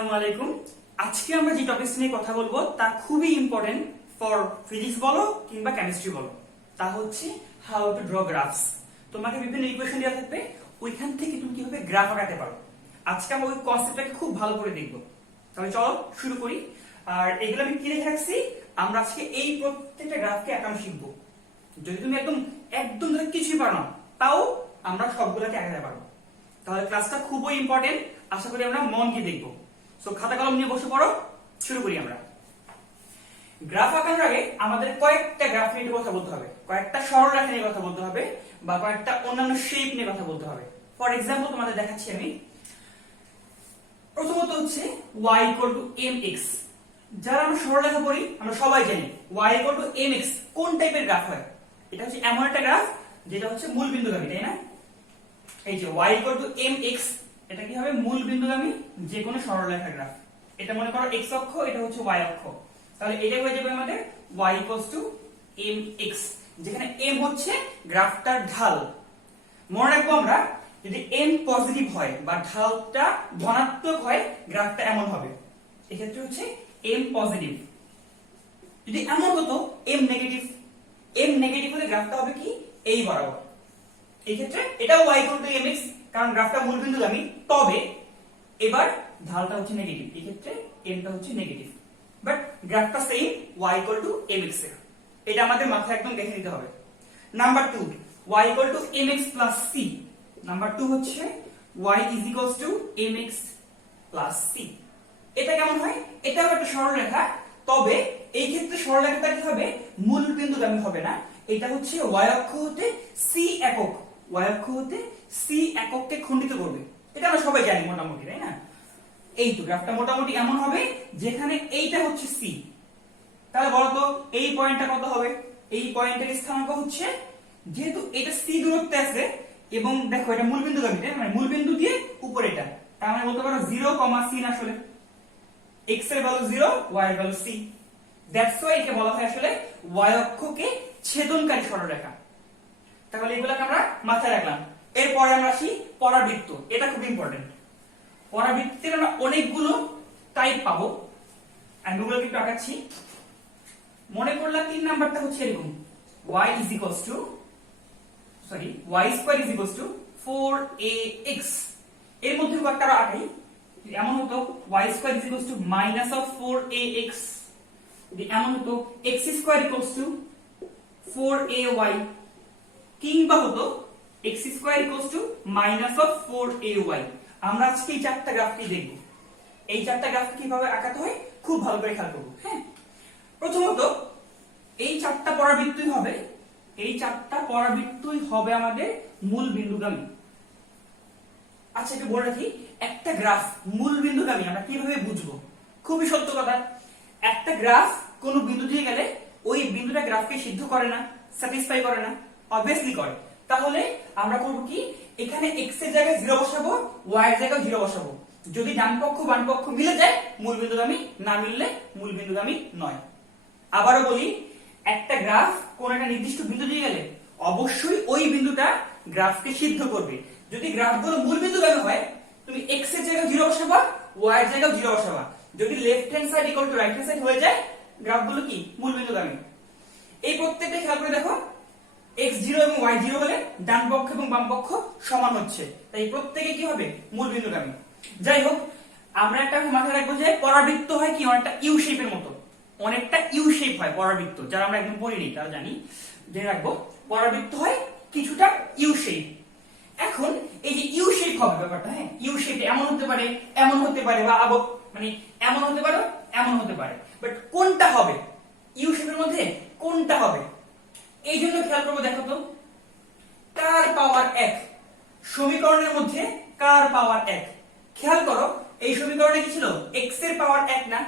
আসসালামু আলাইকুম। আজকে আমরা যে টপিকস নিয়ে কথা বলবো তা খুবই ইম্পর্টেন্ট ফর ফিজিক্স বলো কিংবা কেমিস্ট্রি বলো। তা হচ্ছে হাউ টু ড্র গ্রাফস। তোমাকে বিভিন্ন ইকুয়েশন দেওয়া থাকবে, ওইখান থেকে তুমি কিভাবে গ্রাফ আঁকাতে পারো। আজকে আমরা ওই কনসেপ্টটাকে খুব ভালো করে দেখবো। তাহলে চলো শুরু করি। আর এগুলো আমি কি লিখে রাখছি, আমরা আজকে এই প্রত্যেকটা গ্রাফকে আঁকানো শিখবো। যদি তুমি একদম একদম ধরে কিছুই পারো না, তাও আমরা সবগুলোকে আঁকাতে পারবো। তাহলে ক্লাসটা খুবই ইম্পর্টেন্ট, আশা করি আমরা মন দিয়ে দেখবো। সো খাতা কলম নিয়ে বসে পড়ো, শুরু করি আমরা। গ্রাফ আঁকানোর আগে আমাদের কয়েকটা গ্রাফ নিয়ে কথা বলতে হবে, কয়েকটা সরলরেখা নিয়ে কথা বলতে হবে, বা কয়েকটা অন্যান্য শেপ নিয়ে কথা বলতে হবে। ফর এক্সাম্পল তোমাদের দেখাচ্ছি আমি। প্রথমত হচ্ছে y mx। যারা আমরা সরলরেখা পড়ি আমরা সবাই জানি y mx কোন টাইপের গ্রাফ হয়। এটা হচ্ছে এমন একটা গ্রাফ যেটা হচ্ছে মূল বিন্দুগামী, তাই না? এই যে y mx, এটা কি হবে? মূল বিন্দুগামী যে কোনো সরলরেখা গ্রাফ। এটা মনে করো x অক্ষ, এটা হচ্ছে y অক্ষ। তাহলে এটা হয়ে যাবে আমাদের y mx, যেখানে m হচ্ছে গ্রাফটার ঢাল। মনে রাখবো আমরা, যদি m পজিটিভ হয় বা ঢালটা ধনাত্মক হয় গ্রাফটা এমন হবে। এক্ষেত্রে হচ্ছে m পজিটিভ। যদি এমন হতো m নেগেটিভ হলে গ্রাফটা হবে কি এই বরাবর। এই ক্ষেত্রে এটাও y mx, কারণ গ্রাফটা মূল বিন্দুগামী, তবে এবার ঢালটা হচ্ছে নেগেটিভ। এই ক্ষেত্রে m টা হচ্ছে নেগেটিভ, বাট গ্রাফটা সেম y mx এর। এটা আমাদের মাথায় একদম দেখে নিতে হবে। Number 2, y mx c। Number 2 হচ্ছে y mx c। এটা কেমন হয়? এটাও একটা সরলরেখা, তবে এই ক্ষেত্রে সরলরেখাটা কি হবে? মূল বিন্দুগামী হবে না। এটা হচ্ছে y অক্ষ হতে c একক, y অক্ষ হতে c একককে খণ্ডিত করবে। এটা আমরা সবাই জানি মোটামুটি, তাই না? এই তো গ্রাফটা মোটামুটি এমন হবে যেখানে এইটা হচ্ছে c। তাহলে বলো তো এই পয়েন্টটা কত হবে? এই পয়েন্টের স্থানাঙ্ক হচ্ছে, যেহেতু এটা c দূরত্বে আছে এবং দেখো এটা মূল বিন্দুগামী, তাই মানে মূল বিন্দু দিয়ে উপরে এটা, তার মানে বলতে পারো 0, c না, আসলে x এর ভ্যালু 0, y এর ভ্যালু c। দ্যাটস ওয়াই একে বলা হয় আসলে y অক্ষকে ছেদনকারী সরলরেখা। তাহলে এগুলোকে আমরা মাথায় রাখলাম। এরপরে আমরা আসি পরাবৃত্ত। এটা খুব ইম্পর্টেন্ট। পরাবৃত্তের আমরা অনেকগুলো টাইপ পাবো, আমি ওগুলোকে একটু আঁকাচ্ছি। মনে করলাম 3 নাম্বারটা হচ্ছে এরকম, y square is equals to 4ax। এর মধ্যে কয়েকটা আঁকাই। এমন হতো y square is equals to minus of 4ax, এমন হতো x square equals to 4ay, কিংবা হতো x square equals to minus of 4ay। আমরা আজকে এই চারটা গ্রাফটি দেখব। এই চারটা গ্রাফ কিভাবে আঁকাতে হয় খুব ভালো করে খেয়াল করব। হ্যাঁ, প্রথমত এই চারটা পরাবৃত্তই হবে, আমাদের মূল বিন্দুগামী। আচ্ছা, একটু বলে রাখি, একটা গ্রাফ মূল বিন্দুগামী আমরা কিভাবে বুঝবো? খুবই সত্য কথা। একটা গ্রাফ কোন বিন্দু দিয়ে গেলে ওই বিন্দুটা গ্রাফকে সিদ্ধ করে না, স্যাটিসফাই করে না? অবভিয়াসলি করে। তাহলে আমরা করব কি, এখানে x এর জায়গায় 0 বসাবো, y এর জায়গায় 0 বসাবো। যদি ডান পক্ষ বাম পক্ষ মিলে যায় মূল বিন্দুগামী, না মিললে মূল বিন্দুগামী নয়। আবারও বলি, একটা গ্রাফ কোন একটা নির্দিষ্ট বিন্দু দিয়ে গেলে অবশ্যই ওই বিন্দুটা গ্রাফকে সিদ্ধ করবে। যদি গ্রাফগুলো মূল বিন্দুগামী হয়, তুমি x এর জায়গায় 0 বসাবা, y এর জায়গায় 0 বসাবা। যদি left hand side equal to right hand side হয়ে যায়, গ্রাফগুলো কি মূল বিন্দুগামী। এই প্রত্যেকটা খেয়াল করে দেখো, x0 এবং y0 হলে ডান পক্ষ এবং বাম পক্ষ সমান হচ্ছে, তাই প্রত্যেকে কি হবে? মূল বিন্দুগামী। যাই হোক, আমরা একটা মাথায় রাখবো যে পরাবৃত্ত হয় কি অনেকটা ইউ শেপের মতো, অনেকটা ইউ শেপ হয় পরাবৃত্ত। যারা আমরা একদম পড়িনি তারা জানি, জেনে রাখবো পরাবৃত্ত হয় কিছুটা ইউ শেপ। এখন এই যে ইউ শেপ হবে ব্যাপারটা, হ্যাঁ, ইউ শেপ এমন হতে পারে, এমন হতে পারে, বা মানে এমন হতে পারে, এমন হতে পারে, বাট কোনটা হবে ইউ শেপের মধ্যে, কোনটা হবে? এই জন্য খেয়াল করবো, দেখো তো কার পাওয়ার 1 সমীকরণের মধ্যে কার পাওয়ার 1। খেয়াল করো, এই সমীকরণে কি ছিল? x এর পাওয়ার 1 না?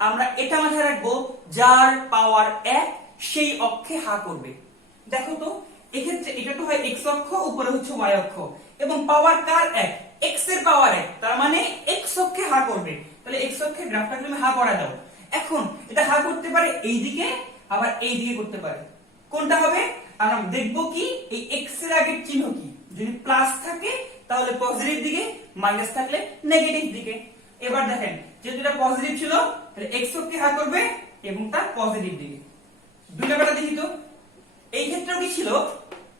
আমরা এটা মাথায় রাখবো, যার পাওয়ার 1 সেই অক্ষে হা করবে। দেখো তো এক্ষেত্রে এটা তো হয় x অক্ষ, উপরে হচ্ছে y অক্ষ, এবং পাওয়ার কার 1? x এর পাওয়ার 1, তার মানে x অক্ষে হা করবে। তাহলে x অক্ষে গ্রাফটাকে তুমি হা করা দাও। এখন এটা হা করতে পারে এই দিকে, আবার এই দিকে করতে পারে। কোনটা হবে? আমরা দেখবো কি এই x এর আগের চিহ্ন কি। যদি প্লাস থাকে তাহলে পজিটিভ দিকে, মাইনাস থাকলে নেগেটিভ দিকে। এবার দেখেন যেহেতু এটা পজিটিভ ছিল তাহলে x অক্ষে হা করবে এবং তার পজিটিভ দিকে। 2 নাম্বারটা দেখি তো, এই ক্ষেত্রেও কি ছিল,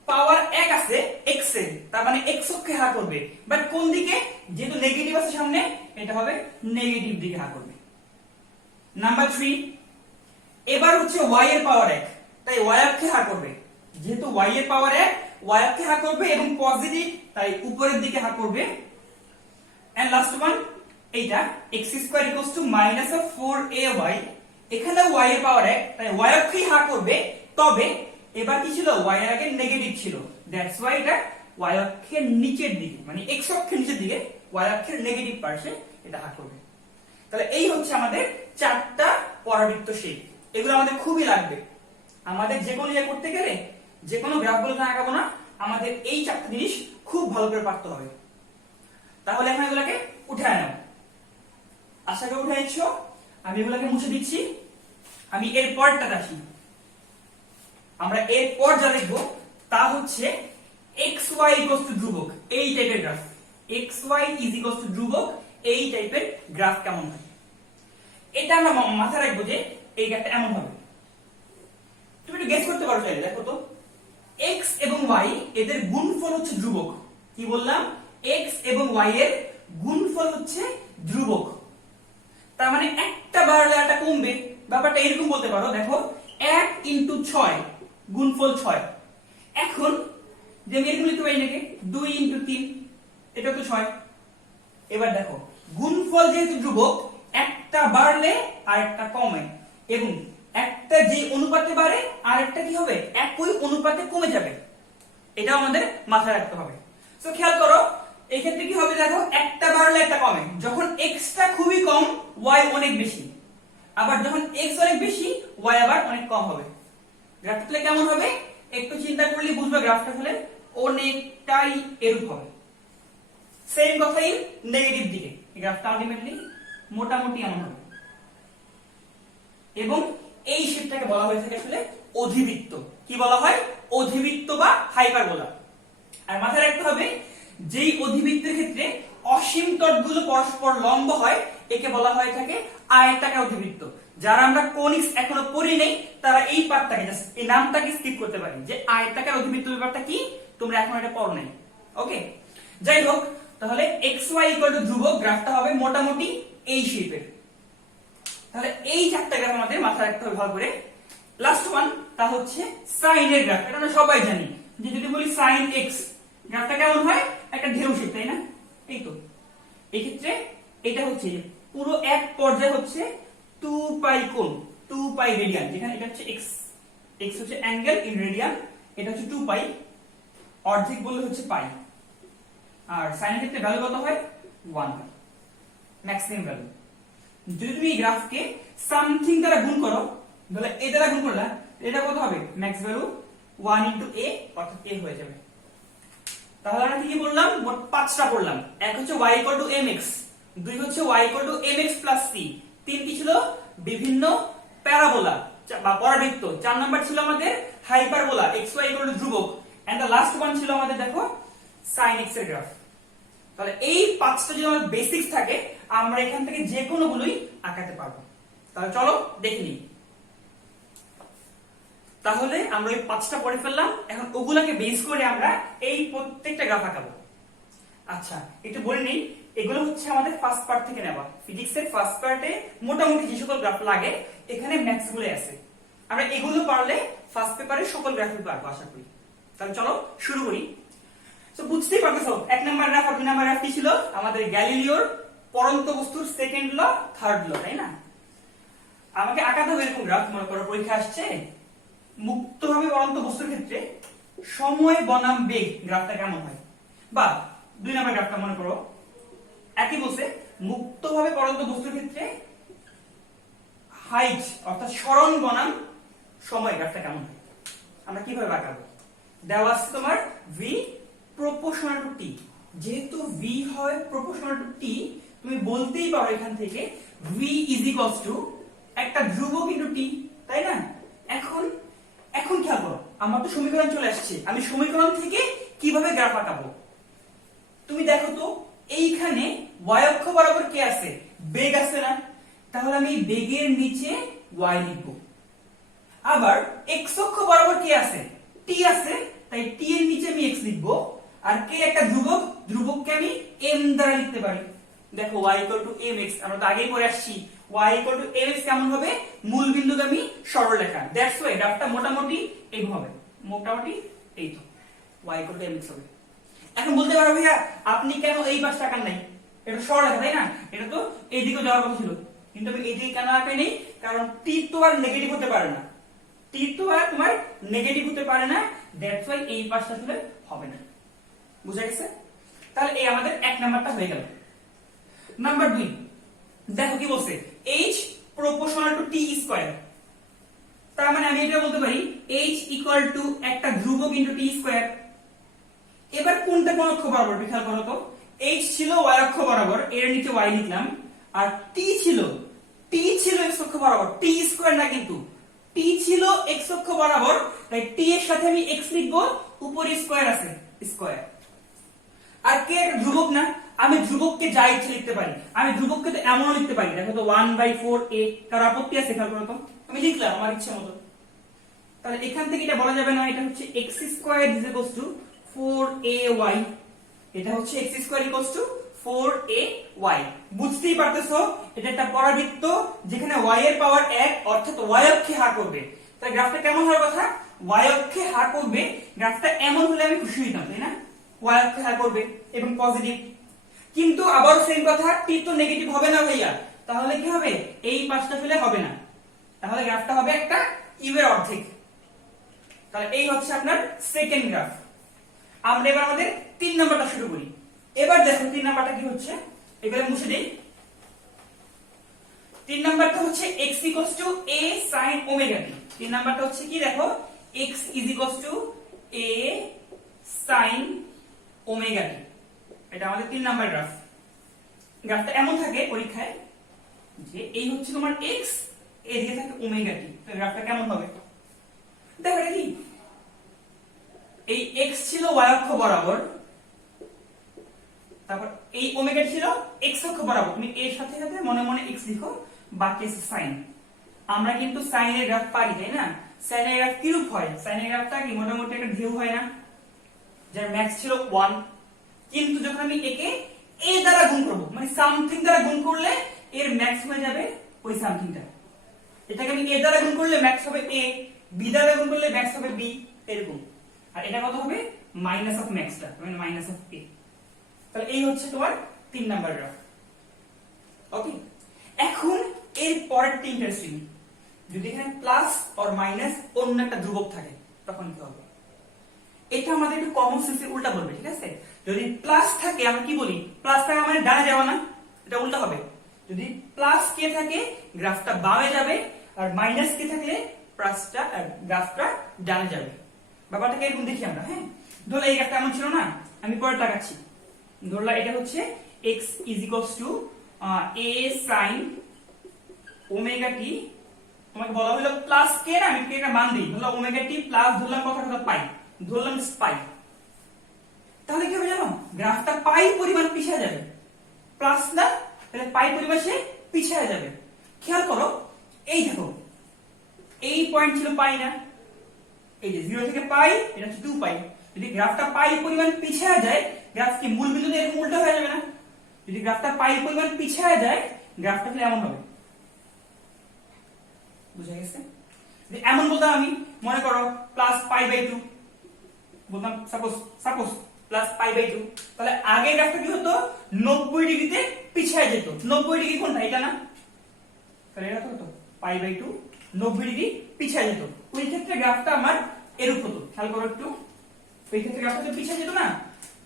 পাওয়ার 1 আছে x এর, তার মানে x অক্ষে হা করবে, বাট কোন দিকে, যেহেতু নেগেটিভ আছে সামনে, এটা হবে নেগেটিভ দিকে হা করবে। নাম্বার 3, এবার হচ্ছে y এর পাওয়ার 1, তাই y অক্ষে হা করবে, যেহেতু y এর পাওয়ার 1 y অক্ষে হা করবে এবং পজিটিভ, তাই উপরের দিকে হা করবে। এন্ড লাস্ট ওয়ান এইটা x² - 4ay, এখানে y এর পাওয়ার 1, তাই y অক্ষে হা করবে, তবে এবার কি ছিল, y এর আগে নেগেটিভ ছিল, দ্যাটস ওয়াই এটা y অক্ষের নিচের দিকে, মানে x অক্ষের নিচের দিকে y অক্ষের নেগেটিভ পাশে এটা হা করবে। তাহলে এই হচ্ছে আমাদের 4টা পরাবৃত্ত শেপ, এগুলো আমাদের খুবই লাগবে। আমাদের যে কোনো ইয়ে করতে গেলে, যে কোনো গ্রাফগুলো আঁকাবো না, আমাদের এই 4টা জিনিস খুব ভালো করে পারতে হবে। তাহলে এখন এগুলোকে উঠায় নাও, আশা করি উঠে নিচ্ছ। আমি এগুলোকে মুছে দিচ্ছি, আমি এর পরটা আসি। আমরা এর পর যা দেখবো তা হচ্ছে xy ধ্রুবক, এই টাইপের গ্রাফ। xy ধ্রুবক, এই টাইপের গ্রাফ কেমন হয়, এটা আমরা মাথায় রাখবো যে এই গ্রাফটা এমন হবে। তুমি একটু গেস করতে পারো, চাইলে দেখো তো, x এবং y এদের গুণফল হচ্ছে ধ্রুবক। কি বললাম, x এবং y এর গুণফল হচ্ছে ধ্রুবক, তার মানে একটা বাড়লে একটা কমবে। ব্যাপারটা এরকম বলতে পারো, দেখো 1 × 6 গুণফল 6। এখন যে আমি এরকম লিখতে পারি নাকি, 2 × 3, এটা তো 6। এবার দেখো গুণফল যেহেতু ধ্রুবক, একটা বাড়লে আর একটা কমে, এবং একটা যে অনুপাতে বাড়ে আর একটা কি হবে, একই অনুপাতে কমে যাবে। এটা আমাদের মাথায় রাখতে হবে। তো খেয়াল করো, এই ক্ষেত্রে কি হবে, দেখো একটা বাড়লে একটা কমে, যখন x টা খুবই কম y অনেক বেশি, আবার যখন x অনেক বেশি y আবার অনেক কম হবে। গ্রাফটা তাহলে কেমন হবে, একটু চিন্তা করলে বুঝবে, গ্রাফটা হলে অনেকটাই এরূপ হবে। সেম কথাই নেগেটিভ দিকে, এই গ্রাফটা আলটিমেটলি মোটামুটি এমন হবে। এবং এই শেপটাকে বলা হয়ে থাকে আসলে অধিবৃত্ত। কি বলা হয়, অধিবৃত্ত বা হাইপারবোলা। আর মাথায় রাখতে হবে, যেই অধিবৃত্তের ক্ষেত্রে অসীম তটগুলো পরস্পর লম্ব হয়, একে বলা হয়ে থাকে আয়তাকার অধিবৃত্ত। যারা আমরা কোনিক্স এখনো পড়ি নাই, তারা এই পার্টটাকে, এই নামটাকে স্কিপ করতে পারি, যে আয়তাকার অধিবৃত্ত ব্যাপারটা কি, তোমরা এখন এটা পড়ো নাই। ওকে, যাই হোক, তাহলে xy ধ্রুবক গ্রাফটা হবে মোটামুটি এই শেপের। তাহলে এই 4টা গ্রাফ আমাদের মাথায় রাখতে হবে ভালো করে। লাস্ট ওয়ান, তা হচ্ছে সাইনের গ্রাফ। এটা আমরা সবাই জানি যে যদি বলি sin x, গ্রাফটা কেমন হয়, একটা ঢেউ শেপ, তাই না? এই তো, এই ক্ষেত্রে এটা হচ্ছে পুরো এক পর্যায়ে হচ্ছে 2π কোণ, 2π রেডিয়ান, যেখানে এটা হচ্ছে x, x হচ্ছে অ্যাঙ্গেল ইন রেডিয়ান, এটা হচ্ছে 2π, অর্ধেক বললে হচ্ছে পাই। আর সাইনের ক্ষেত্রে ভ্যালু কত হয়, 1 হয়, ম্যাক্সিমাম ভ্যালু। যদি তুমি এই গ্রাফকে সামথিং দ্বারা গুণ করো, তাহলে a দ্বারা গুণ করলে এটা কত হবে, ম্যাক্স ভ্যালু 1 × a, অর্থাৎ a হয়ে যাবে। তাহলে আমরা কি বললাম, মোট 5টা পড়লাম। এক হচ্ছে y = mx, দুই হচ্ছে y = mx + c, তিন কি ছিল, বিভিন্ন প্যারাবোলা বা পরাবৃত্ত। 4 নাম্বার ছিল আমাদের হাইপারবোলা, xy = ধ্রুবক, এন্ড দ্য লাস্ট ওয়ান ছিল আমাদের দেখো sin x এর গ্রাফ। তাহলে এই 5টা যদি আমাদের বেসিক্স থাকে, আমরা এখান থেকে যে কোনো গুলোই আঁকাতে পারবো। তাহলে চলো দেখে নিই। তাহলে আমরা এই 5টা পড়ে ফেললাম, এখন ওগুলাকে বেস করে আমরা এই প্রত্যেকটা গ্রাফ আঁকাবো। আচ্ছা, একটু বলে নিই, এগুলো হচ্ছে আমাদের ফার্স্ট পার্ট থেকে নেওয়া। ফিজিক্সের ফার্স্ট পার্টে মোটামুটি যে সকল গ্রাফ লাগে, এখানে ম্যাথস গুলো আছে। আমরা এগুলো পারলে ফার্স্ট পেপারে সকল গ্রাফই পারবো আশা করি। তাহলে চলো শুরু করি। তো বুঝতেই পারতেছো, 1 নাম্বার গ্রাফ আর 2 নাম্বার গ্রাফ কি ছিল, আমাদের গ্যালিলিওর পরন্ত বস্তুর সেকেন্ড ল, থার্ড ল, তাই না? আমাকে আঁকাতে হবে এরকম গ্রাফ। মনে করো পরীক্ষা আসছে, মুক্তভাবে পরন্ত বস্তুর ক্ষেত্রে সময় বনাম বেগ গ্রাফটা কেমন হয়, বা 2 নাম্বার গ্রাফটা মনে করো একই বলছে, মুক্তভাবে পরন্ত বস্তুর ক্ষেত্রে হাইট অর্থাৎ সরণ বনাম সময় গ্রাফটা কেমন হয়। আমরা কিভাবে আঁকাবো, দেওয়া আছে তোমার v proportional to t। যেহেতু v হয় proportional to t, তুমি বলতেই পারো এখান থেকে v = একটা ধ্রুবক × t, তাই না? এখন খেয়াল করো, আমার তো সমীকরণ চলে আসছে, আমি সমীকরণ থেকে কিভাবে গ্রাফ আঁকাবো। তুমি দেখো তো, এইখানে y অক্ষ বরাবর কে আছে, বেগ আছে না, তাহলে আমি বেগের নিচে y লিখবো। আবার x অক্ষ বরাবর কি আছে, t আছে, তাই t এর নিচে আমি x লিখবো। আর k একটা ধ্রুবক, ধ্রুবককে আমি m দ্বারা লিখতে পারি। দেখো y mx, আমরা তো আগেই পড়ে আসছি y mx কেমন হবে, মূল বিন্দুগামী সরলরেখা। দ্যাটস ওয়াই গ্রাফটা মোটামুটি এইভাবে, মোটামুটি এই তো y mx হবে। এখন বলতে পারো ভাইয়া আপনি কেন এই পাশটা আঁকান নাই, এটা সরলরেখা তাই না, এটা তো এইদিকে যাওয়ার কথা ছিল, কিন্তু আমি এইদিকে কেন আঁকাই নেই, কারণ t তো আর নেগেটিভ হতে পারে না, t তো আর তোমার নেগেটিভ হতে পারে না, দ্যাটস ওয়াই এই পাশটা আসলে হবে না। বুঝা গেছে? তাহলে এই আমাদের এক নাম্বারটা হয়ে গেল। নাম্বার 2 দেখো কি বলছে, h proportional to t square. তার মানে আমি এটা বলতে পারি h ইকুয়াল টু একটা ধ্রুবক ইনটু t স্কয়ার। এবার কোনটা কোন অক্ষ বরাবর খেয়াল করো তো, h ছিল y অক্ষ বরাবর, এর নিচে y লিখলাম, আর t ছিল x অক্ষ বরাবর, t স্কয়ার না কিন্তু, t ছিল x অক্ষ বরাবর, তাই t এর সাথে আমি x লিখবো, উপরে স্কয়ার আছে স্কয়ার। আর কে একটা ধ্রুবক না, আমি ধ্রুবককে যা ইচ্ছে লিখতে পারি, আমি ধ্রুবককে তো এমনও লিখতে পারি, দেখো তো 1/4a, কার আপত্তি আছে খেয়াল করো তো, আমি লিখলাম আমার ইচ্ছে মতো। তাহলে এখান থেকে এটা বলা যাবে না এটা হচ্ছে x square is equals two 4ay, এটা হচ্ছে x square equals to 4ay। বুঝতেই পারতেছো এটা একটা পরাবৃত্ত যেখানে y এর পাওয়ার 1, অর্থাৎ y অক্ষে হা করবে। তাই গ্রাফটা কেমন হওয়ার কথা, y অক্ষে হা করবে, গ্রাফটা এমন হলে আমি খুশি হইতাম তাই না, y অক্ষে হা করবে এবং পজিটিভ। কিন্তু আবার সেম কথা, t তো নেগেটিভ হবে না ভাইয়া, তাহলে কি হবে, এই পাশটা ফেলে হবে না, তাহলে গ্রাফটা হবে একটা u এর অর্ধেক। তাহলে এই হচ্ছে আপনার সেকেন্ড গ্রাফ। আমরা এবার আমাদের 3 নাম্বারটা শুরু করি। এবার দেখো 3 নাম্বারটা কি হচ্ছে, এগুলো মুছে দেই। 3 নাম্বারটা হচ্ছে x a sin omega t। 3 নাম্বারটা হচ্ছে কি দেখো, x a sin omega t, এটা আমাদের 3 নাম্বার গ্রাফ। গ্রাফটা এমন থাকে পরীক্ষায় যে এই হচ্ছে তোমার x, এদিকে থাকে ওমেগা t, তো গ্রাফটা কেমন হবে দেখো, এটা কি, এই x ছিল y অক্ষ বরাবর, তারপর এই ওমেগা ছিল x অক্ষ বরাবর, তুমি এর সাথে সাথে মনে মনে x লিখো, বাকি আছে sin। আমরা কিন্তু sin এর গ্রাফ পারি তাই না, sin এর গ্রাফ কি রূপ হয়, sin এর গ্রাফটা কি মোটামুটি একটা ঢেউ হয় না, যার ম্যাক্স ছিল 1, কিন্তু যখন আমি একে a দ্বারা গুণ করব, মানে সামথিং দ্বারা গুণ করলে এর ম্যাক্স হয়ে যাবে ওই সামথিংটা। এটাকে আমি a দ্বারা গুণ করলে ম্যাক্স হবে a, b দ্বারা গুণ করলে ম্যাক্স হবে b, এরকম। আর এটা কত হবে, মাইনাস অফ ম্যাক্সটা মানে মাইনাস অফ a। তাহলে এই হচ্ছে তোমার 3 নাম্বার গ্রাফ। ওকে, এখন এর পরেরটা ইন্টারেস্টিং, যদি এখানে প্লাস অর মাইনাস অন্য একটা ধ্রুবক থাকে তখন কি হবে, এটা আমাদের একটু কমন সেন্সে উল্টা বলবে, ঠিক আছে। যদি প্লাস থাকে আমরা কি বলি, প্লাস থাকা মানে ডানে যাওয়া না, এটা উল্টা হবে। যদি প্লাস কে থাকে গ্রাফটা বামে যাবে, আর মাইনাস কে থাকলে গ্রাফটা ডানে যাবে। ব্যাপারটাকে এরকম দেখি আমরা। হ্যাঁ, ধরলে এই গ্রাফটা এমন ছিল না, আমি পরে টাকাচ্ছি, ধরলাম এটা হচ্ছে x is equals to a sin omega t, তোমাকে বলা হলো প্লাস কে না, আমি কে একটা মান দিই, ধরলাম ওমেগা t প্লাস ধরলাম কত কত পাই, ধরলাম পাই। তাহলে কি হবে জানো, গ্রাফটা পাই পরিমাণ পিছিয়ে যাবে, প্লাস না, তাহলে পাই পরিমাণ সে পিছিয়ে যাবে। খেয়াল করো, এই দেখো এই পয়েন্ট ছিল পাই না, এই যে 0 থেকে পাই, এটা হচ্ছে 2 পাই। যদি গ্রাফটা পাই পরিমাণ পিছিয়ে যায়, গ্রাফ কি মূল বিন্দুতে এরকম উল্টো হয়ে যাবে না, যদি গ্রাফটা পাই পরিমাণ পিছিয়ে যায় গ্রাফটা তাহলে এমন হবে। বুঝা গেছে? যদি এমন বলতাম আমি, মনে করো প্লাস পাই বাই 2 বলতাম, সাপোজ প্লাস পাই বাই 2, তাহলে আগে গ্রাফটা কি হতো, 90 ডিগ্রিতে পিছিয়ে যেত। 90 ডিগ্রি কোনটা, এটা না, তাহলে এটা হতো পাই বাই 2 90 ডিগ্রি পিছিয়ে যেত। ওই ক্ষেত্রে গ্রাফটা আমার এরূপ হতো, খেয়াল করো একটু, ওই ক্ষেত্রে গ্রাফটা পিছিয়ে যেত না,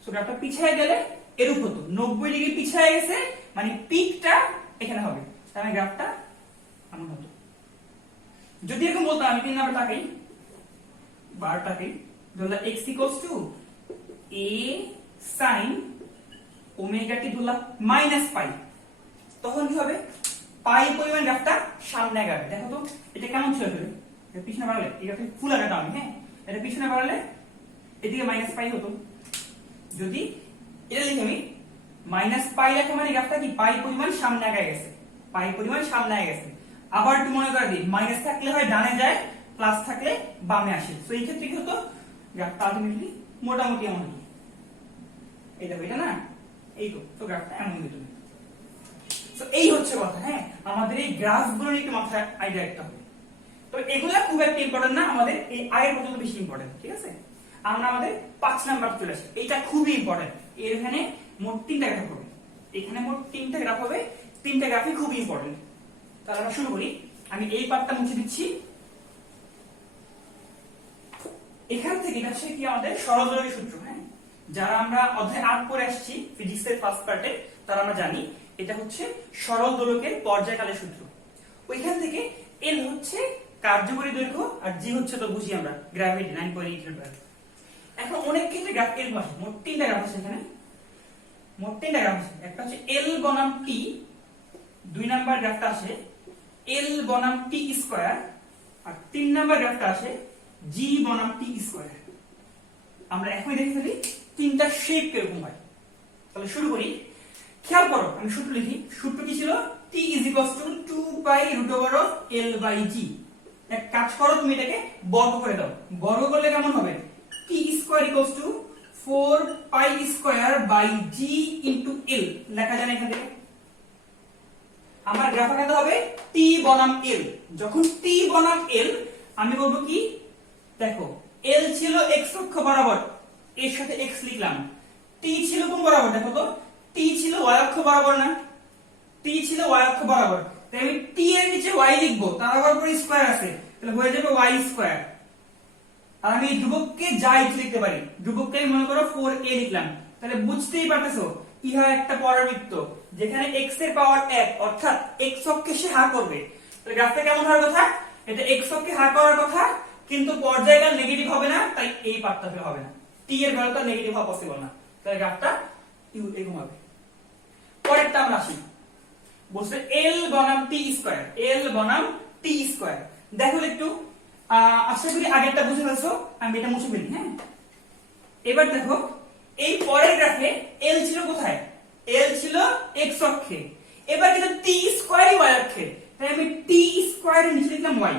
সো গ্রাফটা পিছিয়ে গেলে এরূপ হতো, 90 ডিগ্রি পিছিয়ে গেছে মানে পিকটা এখানে হবে, তাহলে গ্রাফটা এমন হতো। যদি এরকম বলতাম, আমি 3 নাম্বার টাকাই বারটাকেই ধরলাম x equals to a sin omega t ধরলাম মাইনাস পাই, তখন কি হবে, পাই পরিমাণ গ্রাফটা সামনে আগাবে। দেখো তো এটা কেমন ছিল, এটা পিছনে বাড়ালে, এটা ফুল আগাটা আমি, হ্যাঁ এটা পিছনে বাড়ালে এদিকে মাইনাস পাই হতো। যদি এটা লিখি আমি মাইনাস পাই লেখা মানে গ্রাফটা কি পাই পরিমাণ সামনে আগায় গেছে, পাই পরিমাণ সামনে গেছে। আবার একটু মনে করে দিই, মাইনাস থাকলে হয় ডানে যায়, প্লাস থাকলে বামে আসে। তো এই ক্ষেত্রে কি হতো, গ্রাফটা আলটিমেটলি মোটামুটি এমন হতো। এই দেখো এটা না, এই তো গ্রাফটা এমন হতো। তো এই হচ্ছে কথা। হ্যাঁ, আমাদের এই গ্রাফগুলো নিয়ে একটু মাথায় আইডিয়া রাখতে হবে। তো এগুলা খুব একটা ইম্পর্টেন্ট না, আমাদের এই আগের পর্যন্ত বেশি ইম্পর্টেন্ট। ঠিক আছে, আমরা আমাদের 5 নাম্বার চলে আসি। এটা খুবই ইম্পর্টেন্ট। এখানে মোট 3টা গ্রাফ হবে, এখানে মোট 3টা গ্রাফ হবে, 3টা গ্রাফই খুবই ইম্পর্টেন্ট। তাহলে আমরা শুরু করি। আমি এই পার্টটা মুছে দিচ্ছি। এখান থেকে এটা হচ্ছে কি আমাদের সরল দোলকের সূত্র। হ্যাঁ, যারা আমরা অধ্যায় 8 পড়ে আসছি ফিজিক্সের ফার্স্ট পার্টে, তারা আমরা জানি এটা হচ্ছে সরল দোলকের পর্যায়কালের সূত্র। ওইখান থেকে এল হচ্ছে কার্যকরী দৈর্ঘ্য, আর জি হচ্ছে তো বুঝি আমরা গ্র্যাভিটি 9.8 নিউটন। এখন অনেক ক্ষেত্রে গ্রাফ এল বসে, মোট 3টা গ্রাফ আছে এখানে, মোট 3টা গ্রাফ আছে। একটা হচ্ছে এল বনাম টি, 2 নাম্বার গ্রাফটা আসে এল বনাম টি স্কয়ার, আর 3 নাম্বার গ্রাফটা আসে জি বনাম টি স্কয়ার। আমরা এখনই দেখে ফেলি 3টা শেপ কিরকম হয়। তাহলে শুরু করি। খেয়াল করো, আমি সূত্র লিখি। সূত্র কি ছিল, t is equals to 2 pi root over of l by g। এক কাজ করো, তুমি এটাকে বর্গ করে দাও। বর্গ করলে কেমন হবে, t square equals to 4 pi square by g into l লেখা যায় এখান থেকে। আমার গ্রাফ আঁকাতে হবে t বনাম l। যখন t বনাম l, আমি বলবো কি, দেখো l ছিল x অক্ষ বরাবর, এর সাথে x লিখলাম। t ছিল কোন বরাবর, দেখো তো t ছিল y অক্ষ বরাবর না, t ছিল y অক্ষ বরাবর, তাই আমি t এর নিচে y লিখবো, তার আবার উপরে স্কয়ার আছে, তাহলে হয়ে যাবে y স্কয়ার। আর আমি ধ্রুবককে যা ইচ্ছে লিখতে পারি, ধ্রুবককে আমি মনে করো 4a লিখলাম। তাহলে বুঝতেই পারতেছো ইহা একটা পরাবৃত্ত যেখানে x এর পাওয়ার 1, অর্থাৎ x অক্ষে সে হা করবে। তাহলে গ্রাফটা কেমন হওয়ার কথা, এটা x অক্ষে হা করার কথা, কিন্তু পর্যায়কাল নেগেটিভ হবে না, তাই এই পার্টটা হবে না, t এর ভ্যালুটা নেগেটিভ হওয়া পসিবল না। তাহলে গ্রাফটা এরকম হবে। পরেরটা আমরা আসি, বলছে l বনাম t স্কয়ার, l বনাম t স্কয়ার। দেখো একটু, আশা করি আগেরটা বুঝে ফেলছো, আমি এটা মুছে ফেলি। হ্যাঁ, এবার দেখো এই পরের গ্রাফে l ছিল কোথায়, l ছিল x অক্ষে, এবার কিন্তু t স্কয়ারই y অক্ষে, তাই আমি t স্কয়ার এর নিচে লিখলাম y,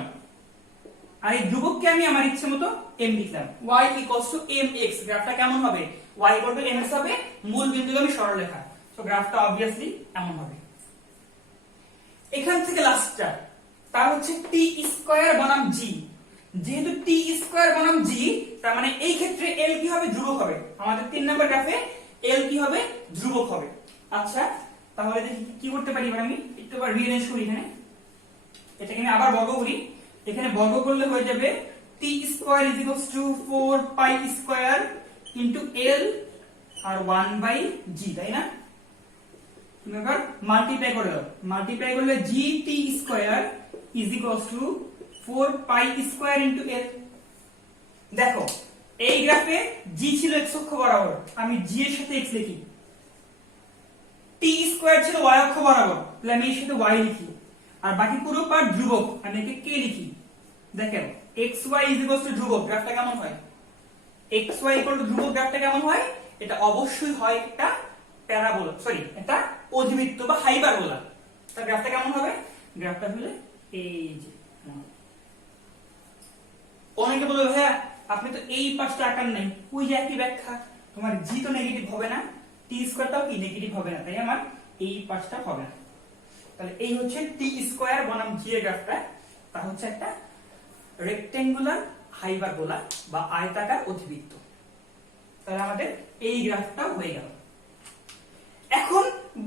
আর এই ধ্রুবককে আমি আমার ইচ্ছে মতো m লিখলাম। y equals to mx। গ্রাফটা কেমন হবে, y equal to mx হবে, মূল বিন্দুগামী সরলরেখা। সো গ্রাফটা অবভিয়াসলি এমন হবে। এখান থেকে লাস্টটা, তা হচ্ছে t স্কয়ার বনাম g। যেহেতু t স্কয়ার বনাম g, তার মানে এই ক্ষেত্রে l কি হবে, ধ্রুবক হবে। আমাদের 3 নাম্বার গ্রাফে l কি হবে, ধ্রুবক হবে। আচ্ছা, তাহলে দেখি কি করতে পারি। এবার আমি একটু আবার রিঅ্যারেঞ্জ করি। এখানে এটাকে আমি আবার বর্গ করি। এখানে বর্গ করলে হয়ে যাবে t square is equals to 4 pi square into l আর 1 বাই g, তাই না? তুমি এবার মাল্টিপ্লাই করে দাও। মাল্টিপ্লাই করলে gt square is equals to 4 pi square into l। দেখো এই গ্রাফে g ছিল x অক্ষ বরাবর, আমি g এর সাথে x লিখি। t স্কয়ার ছিল y অক্ষ বরাবর, তাহলে আমি এর সাথে y লিখি। আর বাকি পুরো পার্ট ধ্রুবক, আমি একে k লিখি। দেখেন xy ইজ ইকুয়ালস টু ধ্রুবক, গ্রাফটা কেমন হয়, xy ইকুয়াল টু ধ্রুবক গ্রাফটা কেমন হয়, এটা অবশ্যই হয় একটা প্যারাবোলা, সরি একটা অধিবৃত্ত বা হাইপারবোলা। তার গ্রাফটা কেমন হবে, গ্রাফটা হলে এই যে। অনেকে বলবে ভাইয়া আপনি তো এই পাশটা আঁকান নাই, ওই যে একই ব্যাখ্যা, তোমার জি তো নেগেটিভ হবে না, টি স্কয়ারটাও কি নেগেটিভ হবে না, তাই আমার এই পাশটা হবে না। তাহলে এই হচ্ছে টি স্কয়ার বনাম জি এর গ্রাফটা, তা হচ্ছে একটা রেক্টেঙ্গুলার হাইপারবোলা বা আয়তাকার অধিবৃত্ত। তাহলে আমাদের এই গ্রাফটা হয়ে গেল। এখন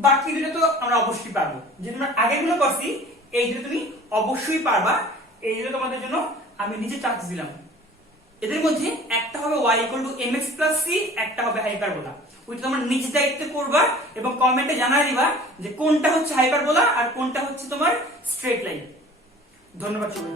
বাকি দুটো তো আমরা অবশ্যই পারবো, যেহেতু আমরা আগেগুলো করছি, এই দুটো তুমি অবশ্যই পারবা। এই দুটো তোমাদের জন্য আমি নিচে চার্জ দিলাম। এদের মধ্যে একটা হবে y equal to mx plus c, একটা হবে হাইপারবোলা। ওইটা তোমরা নিজ দায়িত্বে করবা এবং কমেন্টে জানাই দিবা যে কোনটা হচ্ছে হাইপারবোলা আর কোনটা হচ্ছে তোমার স্ট্রেট লাইন। ধন্যবাদ সবাই।